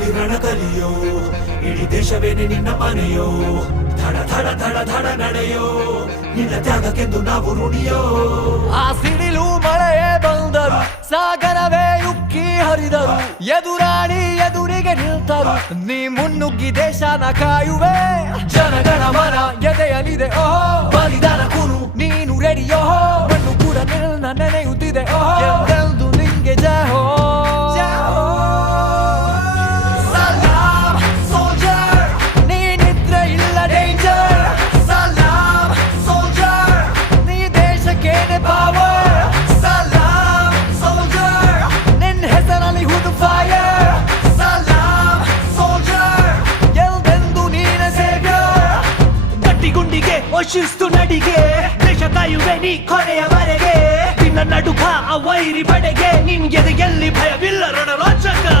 ರಣದಲ್ಲಿ ರಣಕಲಿಯೋ ಇಡೀ ದೇಶವೇನೆ ನಿನ್ನ ಮನೆಯೋ ಧಡ ಧಡ ಧಡ ಧಡ ನಡೆಯೋ ನಿನ್ನ ತ್ಯಾಗಕ್ಕೆಂದು ನಾವು ಋಣಿಯೋ ಆ ಸಿಡಿಲು ಮಳೆಯೇ ಬಂದರು ಸಾಗರವೇ ಉಕ್ಕಿ ಹರಿದರು ಎದುರಾಳಿ ಎದುರಿಗೆ ನಿಲ್ತರು ನೀ ಮುನ್ನುಗ್ಗಿ ದೇಶನ ಕಾಯುವೆ ಜನಗಣ ಮನ ಎದೆಯಲಿದೆ ಓಹೋ ಬಲಿದಾನ ಕುರು ನೀನು ರೆಡಿಯೋ ಮಣ್ಣು ಕೂಡ ನಿನ್ನ ನೆನೆಯುತ್ತಿದೆ ಓಹೋ ಎಂದೆಂದು ನಿಂಗೆ ಜಯ ಹೋ ಶಿಸ್ತು ನಡಿಗೆ ದೇಶ ಕಾಯುವೆ ನೀ ಕೊನೆಯವರೆಗೆ ನಿನ್ನ ನಡುಕ ಆ ವೈರಿ ಪಡೆಗೆ ನಿನ್ಗೆದೆ ಎಲ್ಲಿ ಭಯವಿಲ್ಲ ರಣರೋಚಕ